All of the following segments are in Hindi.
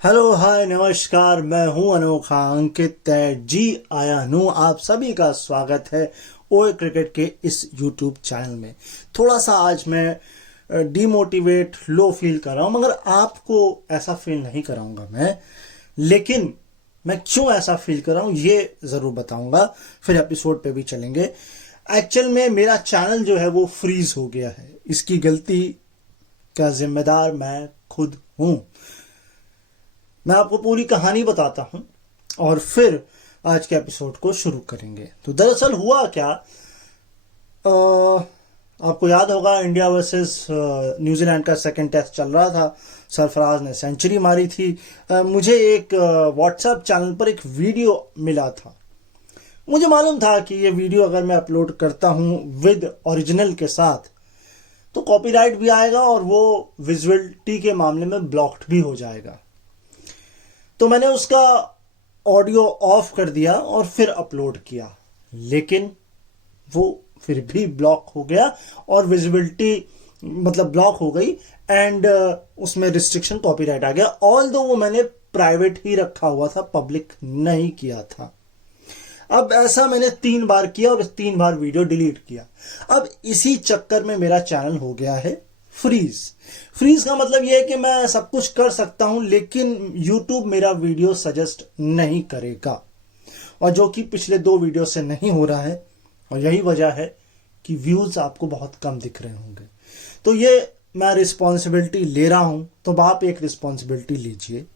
हेलो हाय नमस्कार, मैं हूं अनोखा अंकित जी आया हूं। आप सभी का स्वागत है ओए क्रिकेट के इस यूट्यूब चैनल में। थोड़ा सा आज मैं डिमोटिवेट लो फील कर रहा हूं, मगर आपको ऐसा फील नहीं कराऊंगा मैं। लेकिन मैं क्यों ऐसा फील कर रहा हूं ये जरूर बताऊंगा, फिर एपिसोड पे भी चलेंगे। एक्चुअल में मेरा चैनल जो है वो फ्रीज हो गया है। इसकी गलती का जिम्मेदार मैं खुद हूं। मैं आपको पूरी कहानी बताता हूं और फिर आज के एपिसोड को शुरू करेंगे। तो दरअसल हुआ क्या, आपको याद होगा इंडिया वर्सेस न्यूजीलैंड का सेकंड टेस्ट चल रहा था। सरफराज ने सेंचुरी मारी थी। मुझे एक व्हाट्सएप चैनल पर एक वीडियो मिला था। मुझे मालूम था कि ये वीडियो अगर मैं अपलोड करता हूं विद ओरिजिनल के साथ तो कॉपीराइट भी आएगा और वो विजुअलिटी के मामले में ब्लॉक्ड भी हो जाएगा। तो मैंने उसका ऑडियो ऑफ कर दिया और फिर अपलोड किया, लेकिन वो फिर भी ब्लॉक हो गया और विजिबिलिटी मतलब ब्लॉक हो गई एंड उसमें रिस्ट्रिक्शन कॉपीराइट आ गया। ऑल दो वो मैंने प्राइवेट ही रखा हुआ था, पब्लिक नहीं किया था। अब ऐसा मैंने 3 बार किया और 3 बार वीडियो डिलीट किया। अब इसी चक्कर में मेरा चैनल हो गया है फ्रीज। फ्रीज का मतलब यह है कि मैं सब कुछ कर सकता हूं लेकिन YouTube मेरा वीडियो सजेस्ट नहीं करेगा, और जो कि पिछले 2 वीडियो से नहीं हो रहा है। और यही वजह है कि व्यूज आपको बहुत कम दिख रहे होंगे। तो ये मैं रिस्पॉन्सिबिलिटी ले रहा हूं, तो आप एक रिस्पॉन्सिबिलिटी लीजिए।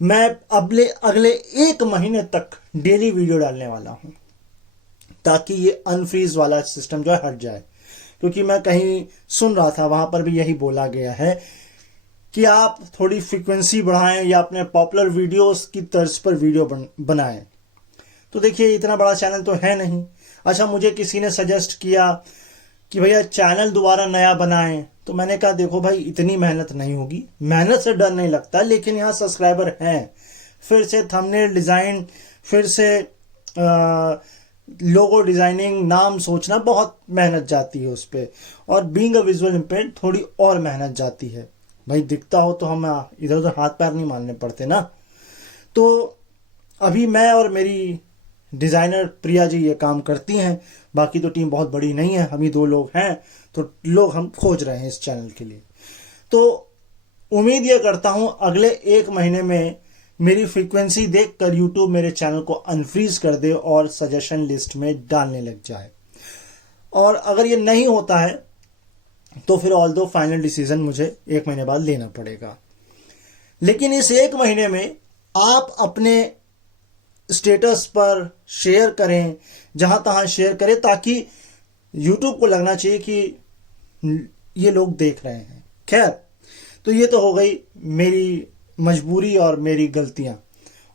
मैं अगले 1 महीने तक डेली वीडियो डालने वाला हूं ताकि ये अनफ्रीज वाला सिस्टम जो है हट जाए। क्योंकि मैं कहीं सुन रहा था, वहां पर भी यही बोला गया है कि आप थोड़ी फ्रीक्वेंसी बढ़ाएं या अपने पॉपुलर वीडियोस की तर्ज पर वीडियो बनाएं। तो देखिए, इतना बड़ा चैनल तो है नहीं। अच्छा, मुझे किसी ने सजेस्ट किया कि भैया चैनल दोबारा नया बनाएं, तो मैंने कहा देखो भाई, इतनी मेहनत नहीं होगी। मेहनत से डर नहीं लगता, लेकिन यहाँ सब्सक्राइबर हैं। फिर से थंबनेल डिजाइन, फिर से लोगो डिजाइनिंग, नाम सोचना, बहुत मेहनत जाती है उस पर। और बीइंग अ विजुअल इम्पेयर्ड थोड़ी और मेहनत जाती है। भाई दिखता हो तो हम इधर उधर हाथ पैर नहीं मारने पड़ते ना। तो अभी मैं और मेरी डिजाइनर प्रिया जी ये काम करती हैं। बाकी तो टीम बहुत बड़ी नहीं है, हम ही 2 लोग हैं। तो लोग हम खोज रहे हैं इस चैनल के लिए। तो उम्मीद ये करता हूं अगले 1 महीने में मेरी फ्रीक्वेंसी देखकर यूट्यूब मेरे चैनल को अनफ्रीज कर दे और सजेशन लिस्ट में डालने लग जाए। और अगर ये नहीं होता है तो फिर ऑल दो फाइनल डिसीजन मुझे 1 महीने बाद लेना पड़ेगा। लेकिन इस 1 महीने में आप अपने स्टेटस पर शेयर करें, जहां तहां शेयर करें, ताकि यूट्यूब को लगना चाहिए कि ये लोग देख रहे हैं। खैर, तो ये तो हो गई मेरी मजबूरी और मेरी गलतियां,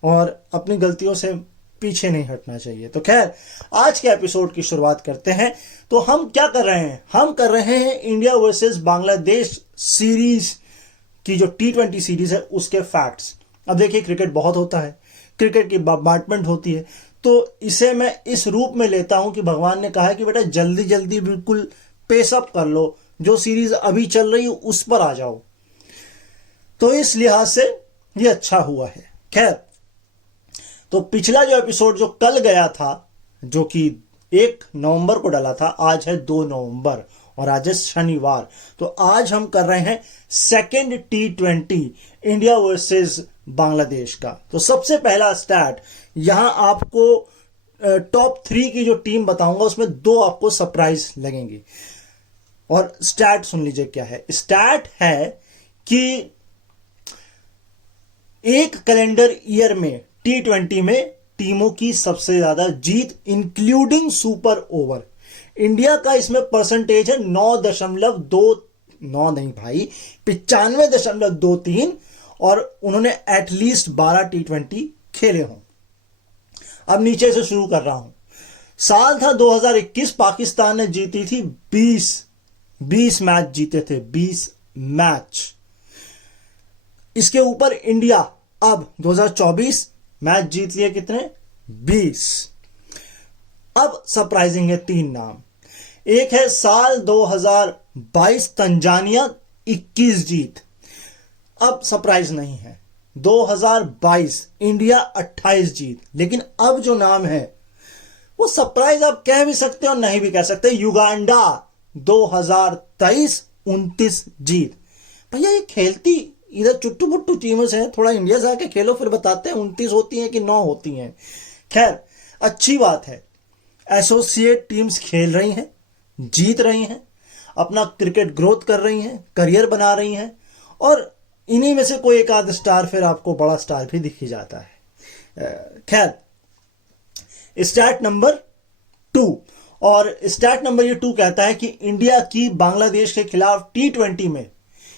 और अपनी गलतियों से पीछे नहीं हटना चाहिए। तो खैर, आज के एपिसोड की शुरुआत करते हैं। तो हम क्या कर रहे हैं? हम कर रहे हैं इंडिया वर्सेस बांग्लादेश सीरीज की जो T20 सीरीज है उसके फैक्ट्स। अब देखिए, क्रिकेट बहुत होता है, क्रिकेट की बॉम्बार्डमेंट होती है, तो इसे मैं इस रूप में लेता हूं कि भगवान ने कहा है कि बेटा जल्दी जल्दी बिल्कुल पेस अप कर लो, जो सीरीज अभी चल रही है उस पर आ जाओ। तो इस लिहाज से ये अच्छा हुआ है। खैर, तो पिछला जो एपिसोड जो कल गया था, जो कि 1 नवंबर को डाला था, आज है 2 नवंबर और आज है शनिवार। तो आज हम कर रहे हैं second T20 India versus Bangladesh का। तो सबसे पहला स्टैट, यहां आपको टॉप 3 की जो टीम बताऊंगा उसमें 2 आपको सरप्राइज लगेंगी। और स्टैट सुन लीजिए क्या है। स्टैट है कि एक कैलेंडर ईयर में T20 में टीमों की सबसे ज्यादा जीत इंक्लूडिंग सुपर ओवर। इंडिया का इसमें परसेंटेज है 9.29 नहीं भाई, 95.23, और उन्होंने एटलीस्ट 12 T20 खेले हों। अब नीचे से शुरू कर रहा हूं। साल था 2021, पाकिस्तान ने जीती थी 20 मैच जीते थे, 20 मैच। इसके ऊपर इंडिया अब 2024 मैच जीत लिए कितने? 20। अब सरप्राइजिंग है 3 नाम। एक है साल 2022 तंजानिया 21 जीत। अब सरप्राइज नहीं है, 2022 इंडिया 28 जीत। लेकिन अब जो नाम है वो सरप्राइज आप कह भी सकते हो और नहीं भी कह सकते। युगांडा 2023 29 जीत। भैया ये खेलती इधर चुट्टू पुट्टू टीमों से है, थोड़ा इंडिया से आके खेलो फिर बताते हैं 29 होती हैं कि 9 होती हैं। खैर अच्छी बात है, एसोसिएट टीम्स खेल रही हैं, जीत रही हैं, अपना क्रिकेट ग्रोथ कर रही हैं, करियर बना रही हैं, और इन्हीं में से कोई एक आध स्टार फिर आपको बड़ा स्टार भी दिख ही जाता है। खैर स्टैट नंबर 2, और स्टैट नंबर ये 2 कहता है कि इंडिया की बांग्लादेश के खिलाफ T20 में,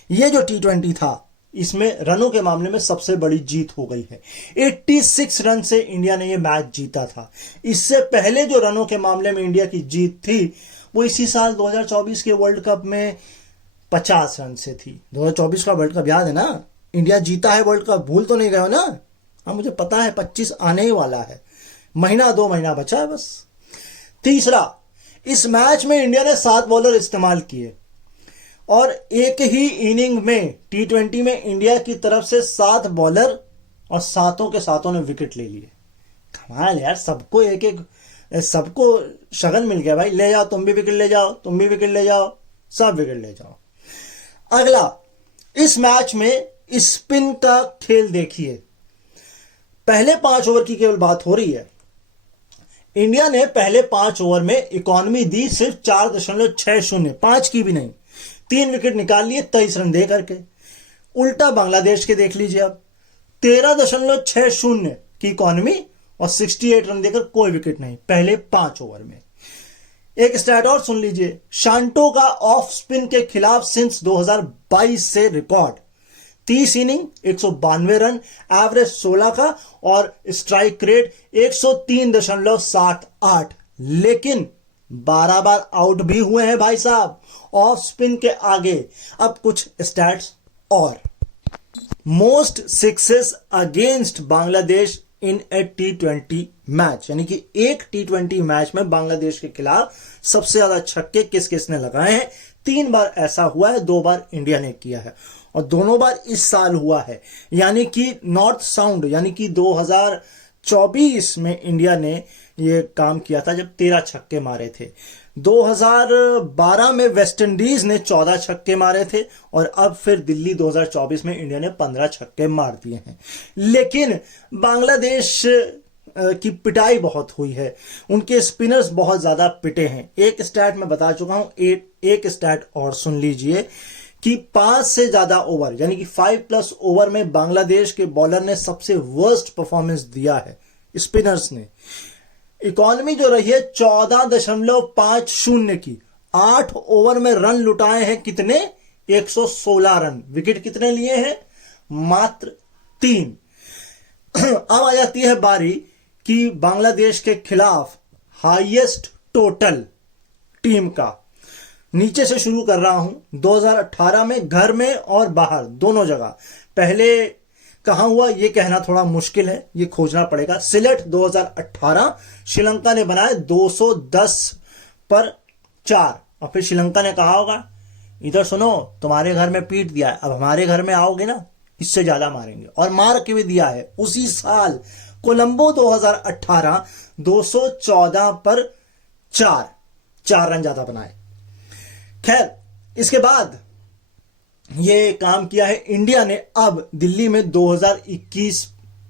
ये जो T20 था इसमें रनों के मामले में सबसे बड़ी जीत हो गई है। 86 रन से इंडिया ने ये मैच जीता था। इससे पहले जो रनों के मामले में इंडिया की जीत थी वो इसी साल 2024 के वर्ल्ड कप में 50 रन से थी। 2024 का वर्ल्ड कप याद है ना, इंडिया जीता है वर्ल्ड कप, भूल तो नहीं गए हो ना। हाँ मुझे पता है 25 आने ही वाला है, महीना 2 महीना बचा है बस। तीसरा, इस मैच में इंडिया ने 7 बॉलर इस्तेमाल किए और एक ही इनिंग में T20 में इंडिया की तरफ से 7 बॉलर और सातों के सातों ने विकेट ले लिए। कमाल यार, सबको एक एक, सबको शगन मिल गया भाई, ले जाओ तुम भी विकेट ले जाओ, तुम भी विकेट ले जाओ, सब विकेट ले जाओ। अगला, इस मैच में स्पिन का खेल देखिए। पहले 5 ओवर की केवल बात हो रही है। इंडिया ने पहले 5 ओवर में इकॉनमी दी सिर्फ 4.60, 5 की भी नहीं, 3 विकेट निकाल लिए 23 रन दे करके। उल्टा बांग्लादेश के देख लीजिए अब, 13.60 की इकॉनमी और 68 रन देकर कोई विकेट नहीं पहले 5 ओवर में। एक स्टैट और सुन लीजिए, शांटो का ऑफ स्पिन के खिलाफ सिंस 2022 से रिकॉर्ड 30 इनिंग 192 रन, एवरेज 16 का और स्ट्राइक रेट 103.68। लेकिन 12 बार आउट भी हुए हैं भाई साहब ऑफ स्पिन के आगे। अब कुछ स्टैट्स और, मोस्ट सिक्सेस अगेंस्ट बांग्लादेश इन ए T20 मैच, यानी कि एक T20 मैच में बांग्लादेश के खिलाफ सबसे ज्यादा छक्के किस किसने लगाए हैं। 3 बार ऐसा हुआ है, 2 बार इंडिया ने किया है और दोनों बार इस साल हुआ है। यानी कि नॉर्थ साउंड, यानी कि 2024 में इंडिया ने ये काम किया था जब 13 छक्के मारे थे। 2012 में वेस्ट इंडीज ने 14 छक्के मारे थे और अब फिर दिल्ली 2024 में इंडिया ने 15 छक्के मार दिए हैं। लेकिन बांग्लादेश की पिटाई बहुत हुई है, उनके स्पिनर्स बहुत ज्यादा पिटे हैं। एक स्टैट मैं बता चुका हूं, एक स्टैट और सुन लीजिए कि 5 से ज्यादा ओवर, यानी कि 5+ ओवर में बांग्लादेश के बॉलर ने सबसे वर्स्ट परफॉर्मेंस दिया है स्पिनर्स ने। इकॉनमी जो रही है 14.50 की, 8 ओवर में रन लुटाए हैं कितने, 116 रन। विकेट कितने लिए हैं, मात्र 3। अब आ जाती है बारी कि बांग्लादेश के खिलाफ हाईएस्ट टोटल टीम का। नीचे से शुरू कर रहा हूं, 2018 में घर में और बाहर दोनों जगह। पहले कहां हुआ ये कहना थोड़ा मुश्किल है, ये खोजना पड़ेगा। सिलेट 2018 श्रीलंका ने बनाए 210 पर 4, और फिर श्रीलंका ने कहा होगा इधर सुनो तुम्हारे घर में पीट दिया है, अब हमारे घर में आओगे ना इससे ज्यादा मारेंगे, और मार के भी दिया है। उसी साल कोलंबो 2018 214 पर 4 रन ज्यादा बनाए। खैर इसके बाद ये काम किया है इंडिया ने अब दिल्ली में 2021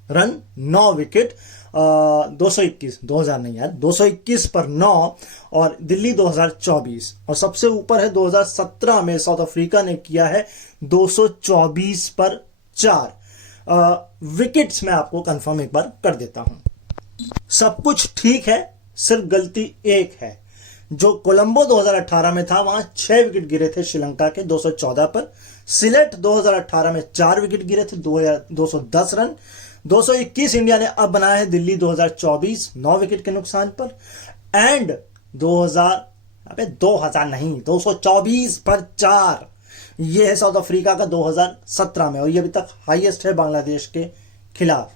रन 9 विकेट, 221, 2000 नहीं यार, 221 पर 9, और दिल्ली 2024, और सबसे ऊपर है 2017 में साउथ अफ्रीका ने किया है 224 पर 4 विकेट्स। मैं आपको कंफर्म एक बार कर देता हूं, सब कुछ ठीक है, सिर्फ गलती एक है। जो कोलंबो 2018 में था वहां 6 विकेट गिरे थे श्रीलंका के 214 पर। सिलेट 2018 में 4 विकेट गिरे थे 210 रन। 221 इंडिया ने अब बनाया है दिल्ली 2024 9 विकेट के नुकसान पर। एंड 2000 नहीं 224 पर 4 ये है साउथ अफ्रीका का 2017 में, और ये अभी तक हाईएस्ट है बांग्लादेश के खिलाफ।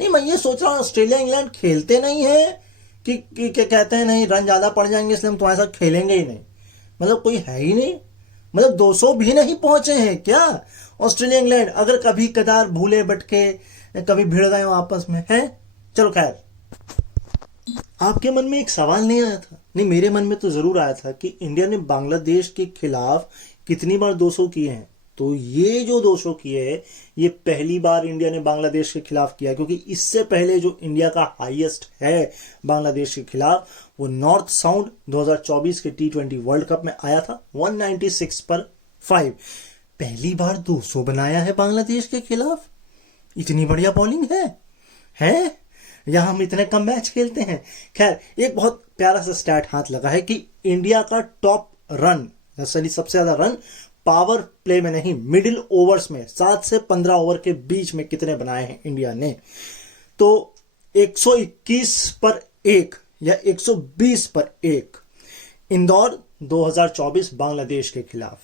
नहीं मैं ये सोच रहा हूं ऑस्ट्रेलिया इंग्लैंड खेलते नहीं है कि कहते हैं नहीं रन ज्यादा पड़ जाएंगे इसलिए हम तुम्हारे साथ खेलेंगे ही नहीं। मतलब कोई है ही नहीं, मतलब 200 भी नहीं पहुंचे हैं क्या, ऑस्ट्रेलिया इंग्लैंड अगर कभी कदार भूले भटके कभी भिड़ गए हो आपस में हैं, चलो खैर, आपके मन में एक सवाल नहीं आया था? नहीं, मेरे मन में तो जरूर आया था कि इंडिया ने बांग्लादेश के खिलाफ कितनी बार 200 किए हैं। तो ये जो 200 किए हैं, ये पहली बार इंडिया ने बांग्लादेश के खिलाफ किया, क्योंकि इससे पहले जो इंडिया का हाईएस्ट है बांग्लादेश के खिलाफ, वो नॉर्थ साउंड 2024 के T20 वर्ल्ड कप में आया था 196 पर 5। पहली बार 200 बनाया है बांग्लादेश के खिलाफ। इतनी बढ़िया बॉलिंग है यहां हम इतने कम मैच खेलते हैं। खैर, एक बहुत प्यारा सा स्टैट हाथ लगा है कि इंडिया का टॉप रन, सबसे ज्यादा रन पावर प्ले में नहीं, मिडिल ओवर्स में 7 से 15 ओवर के बीच में कितने बनाए हैं इंडिया ने। तो 121 पर 1 या 120 पर 1 इंदौर 2024 बांग्लादेश के खिलाफ।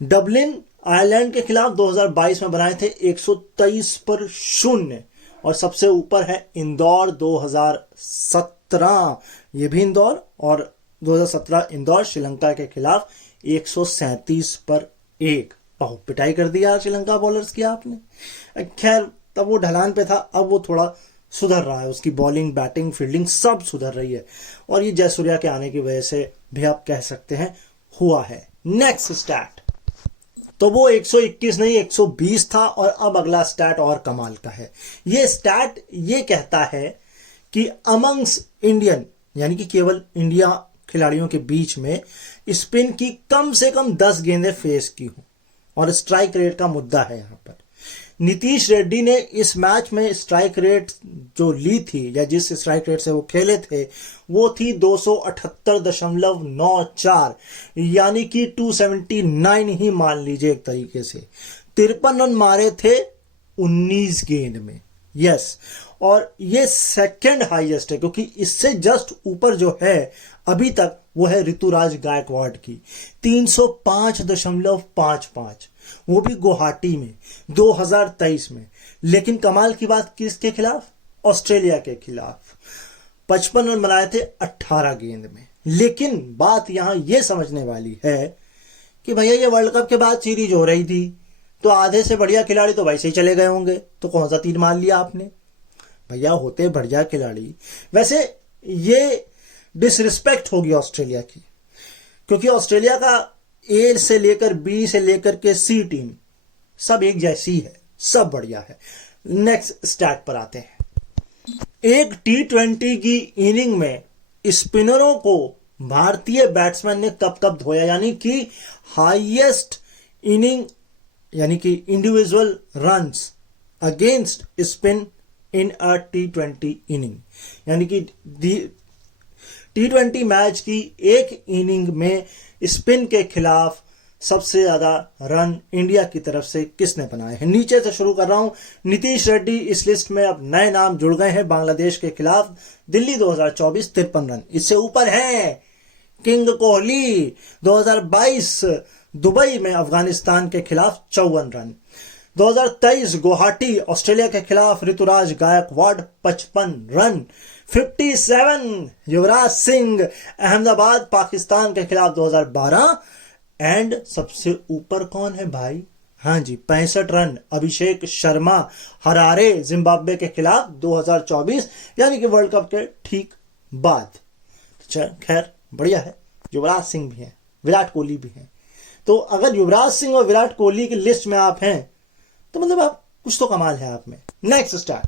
डबलिन आयरलैंड के खिलाफ 2022 में बनाए थे 123 पर 0। और सबसे ऊपर है इंदौर 2017, ये भी इंदौर, और 2017 इंदौर श्रीलंका के खिलाफ 137 पर 1। बहुत पिटाई कर दी यार श्रीलंका बॉलर्स की आपने। खैर, तब वो ढलान पे था, अब वो थोड़ा सुधर रहा है, उसकी बॉलिंग, बैटिंग, फील्डिंग सब सुधर रही है, और ये जयसूर्या के आने की वजह से भी आप कह सकते हैं हुआ है। नेक्स्ट स्टैट, तो वो 121 नहीं 120 था, और अब अगला स्टैट और कमाल का है। ये स्टैट ये कहता है कि अमंग्स इंडियन, यानी कि केवल इंडिया खिलाड़ियों के बीच में स्पिन की कम से कम 10 गेंदें फेस की हों, और स्ट्राइक रेट का मुद्दा है यहां पर। नीतीश रेड्डी ने इस मैच में स्ट्राइक रेट जो ली थी, या जिस स्ट्राइक रेट से वो खेले थे, वो थी 278.94, यानी कि 279 ही मान लीजिए एक तरीके से। 53 रन मारे थे 19 गेंद में। यस, और ये सेकंड हाईएस्ट है, क्योंकि इससे जस्ट ऊपर जो है अभी तक वो है ऋतुराज गायकवाड़ की 305.55, वो भी गुवाहाटी में 2023 में। लेकिन कमाल की बात किसके खिलाफ? ऑस्ट्रेलिया के खिलाफ 55 रन बनाए थे 18 गेंद में। लेकिन बात यहां यह समझने वाली है कि भैया ये वर्ल्ड कप के बाद सीरीज हो रही थी, तो आधे से बढ़िया खिलाड़ी तो वैसे ही चले गए होंगे, तो कौन सा तीर मार लिया आपने? भैया होते बढ़िया खिलाड़ी। वैसे ये डिसरिस्पेक्ट होगी ऑस्ट्रेलिया की, क्योंकि ऑस्ट्रेलिया का ए से लेकर बी से लेकर के सी टीम सब एक जैसी है, सब बढ़िया है। नेक्स्ट स्टैट पर आते हैं। एक T20 की इनिंग में स्पिनरों को भारतीय बैट्समैन ने कब कब धोया, यानी कि हाईएस्ट इनिंग, यानी कि इंडिविजुअल रन्स अगेंस्ट स्पिन इन अ T20 इनिंग, यानी कि T20 मैच की एक इनिंग में स्पिन के खिलाफ सबसे ज्यादा रन इंडिया की तरफ से किसने बनाए हैं। नीचे से शुरू कर रहा हूं। नीतीश रेड्डी इस लिस्ट में अब नए नाम जुड़ गए हैं। बांग्लादेश के खिलाफ दिल्ली 2024 53 रन। इससे ऊपर है किंग कोहली 2022 दुबई में अफगानिस्तान के खिलाफ 54 रन। 2023 गुवाहाटी ऑस्ट्रेलिया के खिलाफ ऋतुराज गायकवाड़ 55 रन। 57 युवराज सिंह अहमदाबाद पाकिस्तान के खिलाफ 2012। एंड सबसे ऊपर कौन है भाई? हाँ जी, 65 run Abhishek Sharma Harare Zimbabwe के खिलाफ 2024, यानी कि वर्ल्ड कप के ठीक बाद। खैर बढ़िया है, युवराज सिंह भी हैं, विराट कोहली भी हैं। तो अगर युवराज सिंह और विराट कोहली की लिस्ट में आप हैं तो मतलब आप कुछ तो कमाल है आप में। नेक्स्ट स्टार्ट,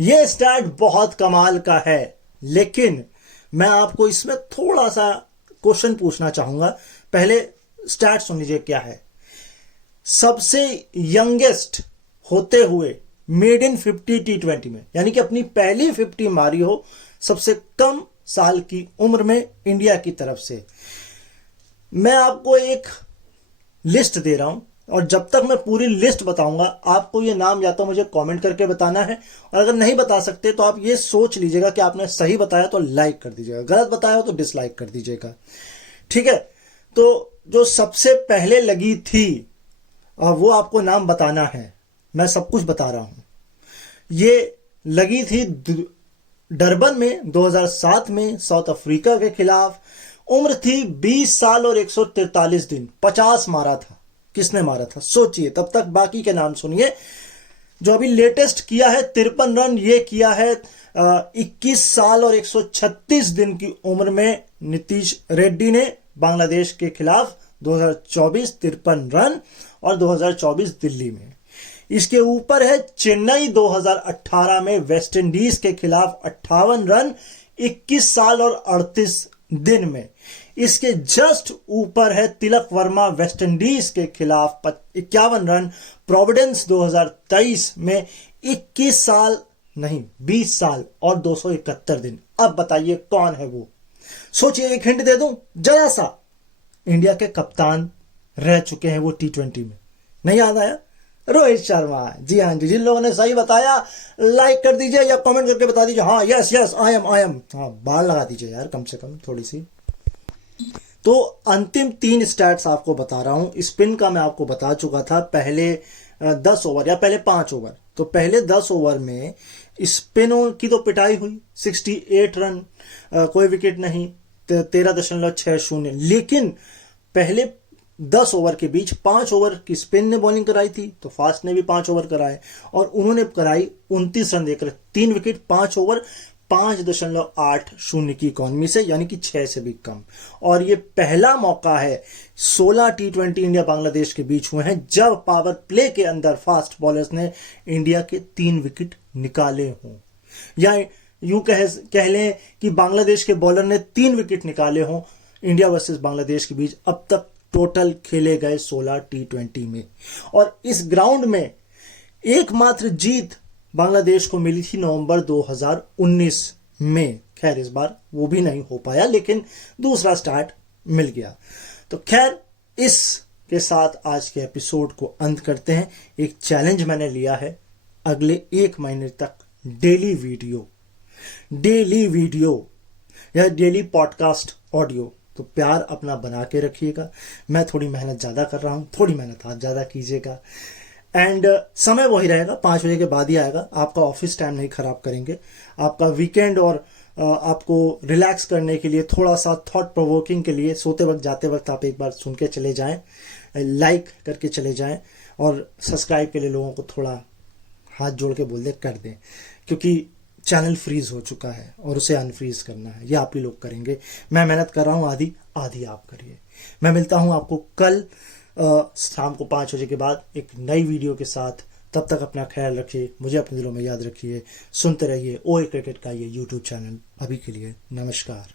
ये स्टार्ट बहुत कमाल का है, लेकिन मैं आपको इसमें थोड़ा सा क्वेश्चन पूछना चाहूंगा। पहले स्टार्ट सुन लीजिए क्या है। सबसे यंगेस्ट होते हुए मेड इन 50 T20 में, यानी कि अपनी पहली 50 मारी हो सबसे कम साल की उम्र में इंडिया की तरफ से। मैं आपको एक लिस्ट दे रहा हूं, और जब तक मैं पूरी लिस्ट बताऊंगा आपको ये नाम या तो मुझे कमेंट करके बताना है, और अगर नहीं बता सकते तो आप ये सोच लीजिएगा कि आपने सही बताया तो लाइक कर दीजिएगा, गलत बताया हो तो डिसलाइक कर दीजिएगा, ठीक है। तो जो सबसे पहले लगी थी वो आपको नाम बताना है, मैं सब कुछ बता रहा हूं। ये लगी थी डरबन में 2007 में साउथ अफ्रीका के खिलाफ। उम्र थी 20 साल और 143 दिन, 50 मारा था। किसने मारा था, सोचिए। तब तक बाकी के नाम सुनिए। जो अभी लेटेस्ट किया है 53 रन, ये किया है 21 साल और 136 दिन की उम्र में नीतीश रेड्डी ने बांग्लादेश के खिलाफ 2024 53 रन, और 2024 दिल्ली में। इसके ऊपर है चेन्नई 2018 में वेस्ट इंडीज के खिलाफ 58 रन 21 साल और 38 दिन में। इसके जस्ट ऊपर है तिलक वर्मा वेस्ट इंडीज के खिलाफ 51 रन प्रोविडेंस 2023 में 21 साल नहीं 20 साल और 271 दिन। अब बताइए कौन है वो? सोचिए, एक हिंट दे दूं जरा सा। इंडिया के कप्तान रह चुके हैं वो T20 में। नहीं याद आया? रोहित शर्मा। जी हाँ जी, जिन लोगों ने सही बताया लाइक कर दीजिए या कमेंट करके बता दीजिए हाँ यस यस आई एम। हाँ, बाढ़ लगा दीजिए यार कम से कम थोड़ी सी। तो अंतिम 3 स्टैट्स आपको बता रहा हूं। स्पिन का मैं आपको बता चुका था पहले 10 ओवर या पहले 5 ओवर। तो पहले 10 ओवर में स्पिनों की तो पिटाई हुई, 68 रन, कोई विकेट नहीं, 13.60। लेकिन पहले 10 ओवर के बीच 5 ओवर की स्पिन ने बॉलिंग कराई थी, तो फास्ट ने भी 5 ओवर कराए और उन्होंने कराई 29 रन देकर 3 विकेट 5 ओवर 5.80 की इकॉनमी से, यानी कि 6 से भी कम। और ये पहला मौका है 16 T20 इंडिया बांग्लादेश के बीच हुए हैं जब पावर प्ले के अंदर फास्ट बॉलर्स ने इंडिया के 3 विकेट निकाले हों, या यूं कह लें कि बांग्लादेश के बॉलर ने 3 विकेट निकाले हों इंडिया वर्सेस बांग्लादेश के बीच अब तक टोटल खेले गए 16 T20 में। और इस ग्राउंड में एकमात्र जीत बांग्लादेश को मिली थी नवंबर 2019 में। खैर इस बार वो भी नहीं हो पाया, लेकिन दूसरा स्टार्ट मिल गया। तो खैर इसके साथ आज के एपिसोड को अंत करते हैं। एक चैलेंज मैंने लिया है, अगले 1 महीने तक डेली वीडियो या डेली पॉडकास्ट ऑडियो। तो प्यार अपना बना के रखिएगा। मैं थोड़ी मेहनत ज़्यादा कर रहा हूँ, थोड़ी मेहनत आप ज़्यादा कीजिएगा। एंड समय वही रहेगा, 5 बजे के बाद ही आएगा। आपका ऑफिस टाइम नहीं खराब करेंगे, आपका वीकेंड और आपको रिलैक्स करने के लिए, थोड़ा सा थॉट प्रोवोकिंग के लिए सोते वक्त जाते वक्त आप एक बार सुन के चले जाएं, लाइक करके चले जाएं, और सब्सक्राइब के लिए लोगों को थोड़ा हाथ जोड़ के बोल दे कर दें, क्योंकि चैनल फ्रीज हो चुका है और उसे अनफ्रीज करना है, ये आप ही लोग करेंगे। मैं मेहनत कर रहा हूँ, आधी आप करिए। मैं मिलता हूँ आपको कल शाम को 5 बजे के बाद एक नई वीडियो के साथ। तब तक अपना ख्याल रखिए, मुझे अपने दिलों में याद रखिए, सुनते रहिए ओए क्रिकेट का ये YouTube चैनल। अभी के लिए नमस्कार।